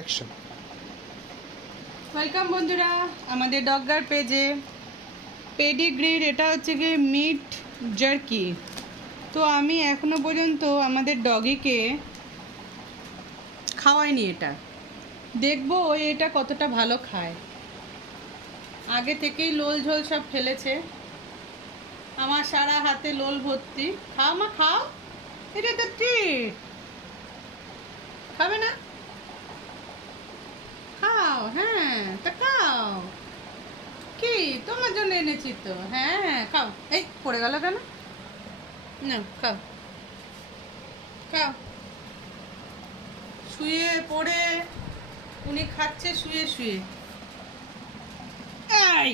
Action. Welcome বন্ধুরা আমাদের ডগগার পেজে। পেডিগ্রির এটা হচ্ছে গিয়ে মিট জার্কি। তো আমি এখনো পর্যন্ত আমাদের ডগিকে খাওয়াইনি এটা, দেখবো ওই এটা কতটা ভালো খায়। আগে থেকেই লোল ঝোল সব ফেলেছে, আমার সারা হাতে লোল ভর্তি। খাও মা খাও, এটা তো ট্রিট, খাবে না? খাও, হ্যাঁ তা খাও। কি তোমার জন্য এনেছি তো, হ্যাঁ হ্যাঁ খাও। এই পড়ে গেল কেন? না খাও খাও। শুয়ে পড়ে উনি খাচ্ছে শুয়ে শুয়ে, এই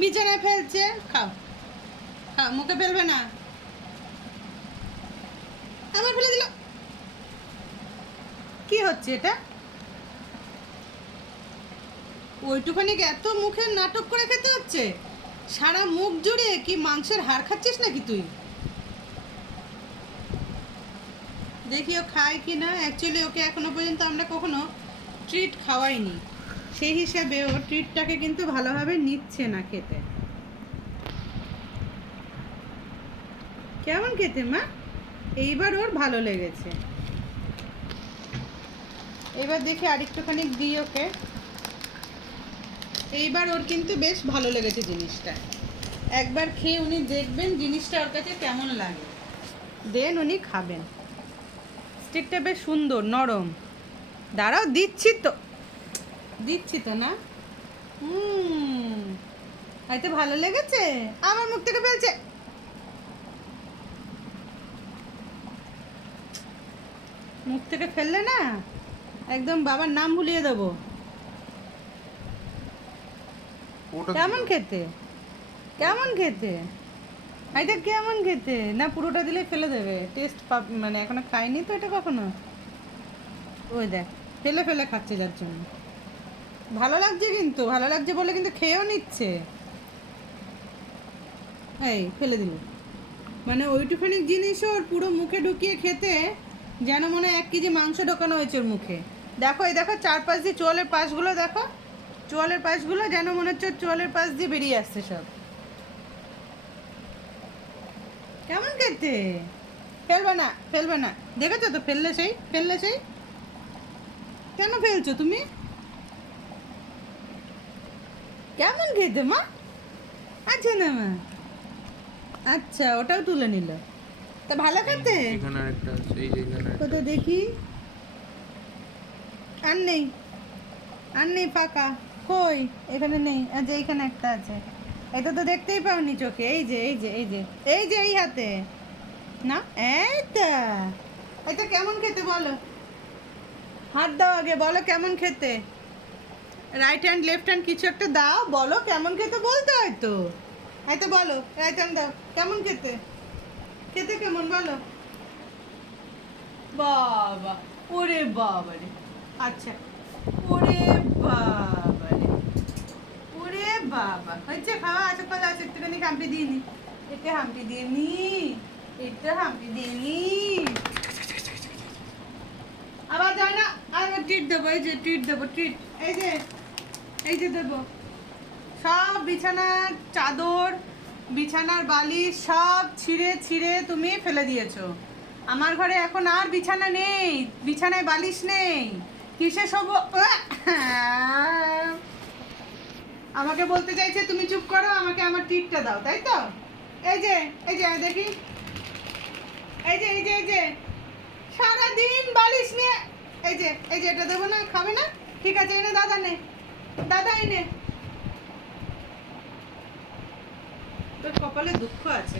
বিছানায় ফেলছে। খাও খাও, মুখে ফেলবে না। আবার ফেলে দিল। কি হচ্ছে এটা? ওইটুখানি এত মুখের নাটক করে খেতে হচ্ছে? সারা মুখ জুড়ে কি মাংসের হাড় খাচ্ছিস নাকি তুই? দেখি ও খায় কি না। অ্যাকচুয়ালি ওকে এখনো পর্যন্ত আমরা কখনো ট্রিট খাওয়াইনি, সেই হিসাবে ও ট্রিটটাকে কিন্তু ভালোভাবে নিচ্ছে না খেতে। কেমন খেতে মা? এইবার ওর ভালো লেগেছে। এইবার দেখি আরেকটুখানি দিই ওকে। এইবার ওর কিন্তু বেশ ভালো লেগেছে জিনিসটা। একবার খেয়ে উনি দেখবেন জিনিসটা ওর কাছে কেমন লাগে, দেন উনি খাবেন। স্টিকটা বেশ সুন্দর নরম। দাঁড়াও দিচ্ছি তো না। হয়তো ভালো লেগেছে। আমার মুখ থেকে ফেলছে। মুখ থেকে ফেললে না একদম বাবার নাম ভুলিয়ে দেবো। কেমন খেতে? কেমন খেতে? এটা কেমন খেতে? না পুরোটা দিলে ফেলে দেবে, টেস্ট মানে এখনো খাইনি তো এটা কখনো। ওই দেখ ফেলে ফেলে খাচ্ছে, যার জন্য ভালো লাগছে। কিন্তু ভালো লাগছে বলে কিন্তু খেয়েও নিচ্ছে। এই ফেলে দিল মানে ওইটুখানি জিনিসও ওর পুরো মুখে ঢুকিয়ে খেতে যেন মনে হয় 1 কেজি মাংস ঢোকানো হয়েছে ওর মুখে। দেখো এই দেখো চারপাশ দিয়ে চোয়ালের পাশগুলো দেখো, চোয়ালের পাশগুলো যেন মনে হচ্ছে চোয়ালের পাশ দিয়ে বেরিয়ে আসছে সব। কেমন খেতে? ফেলবে না দেখেছো তো? ফেললে সেই কেন ফেলছো তুমি? কেমন খেতে মা? আচ্ছা না মা, আচ্ছা ওটাও তুলে নিল। তা ভালো খেতে? এখানে আরেকটা আছে, এই যে এখানে কোথাও দেখি। আর নেই ফাঁকা। কই? এখানে নেই। আচ্ছা এইখানে একটা আছে। এটা তো দেখতেই পাওনি চোখে। এই হাতে না। এটা কেমন খেতে বলো? হাত দাও আগে, বলো কেমন খেতে। রাইট হ্যান্ড লেফট হ্যান্ড কিছু একটা দাও, বলো কেমন খেতে বলতে হয় তো। হয়তো বলো রাইট হ্যান্ড দাও, কেমন খেতে? খেতে কেমন বলো? বাবা, ওরে বাবা রে। আচ্ছা, ওরে বাবা রে, ওরে বাবা। হচ্ছে খাওয়া? আছে কলা আছে, একটুখানি হাম্পি দিয়ে নি। এটা হাম্পি দিয়ে নি, এটা হাম্পি দিয়ে নি। আবার যায় না। আর ট্রিট দেবো, এই যে ট্রিট দেবো, ট্রিট। এই যে দেবো। সব বিছানার চাদর, বিছানার বালিশ সব ছিঁড়ে ছিঁড়ে তুমি ফেলে দিয়েছো। আমার ঘরে এখন আর বিছানা নেই, বিছানায় বালিশ নেই। কিসে সব? আমাকে বলতে চাইছে তুমি চুপ করো, আমাকে আমার ট্রিটটা দাও, তাই তো? এই যে দেখি, এই যে সারাদিন বালিশ নিয়ে। এই যে এটা দেবো না, খাবে না? ঠিক আছে এনে দাদা এনে। তোর কপালে দুঃখ আছে।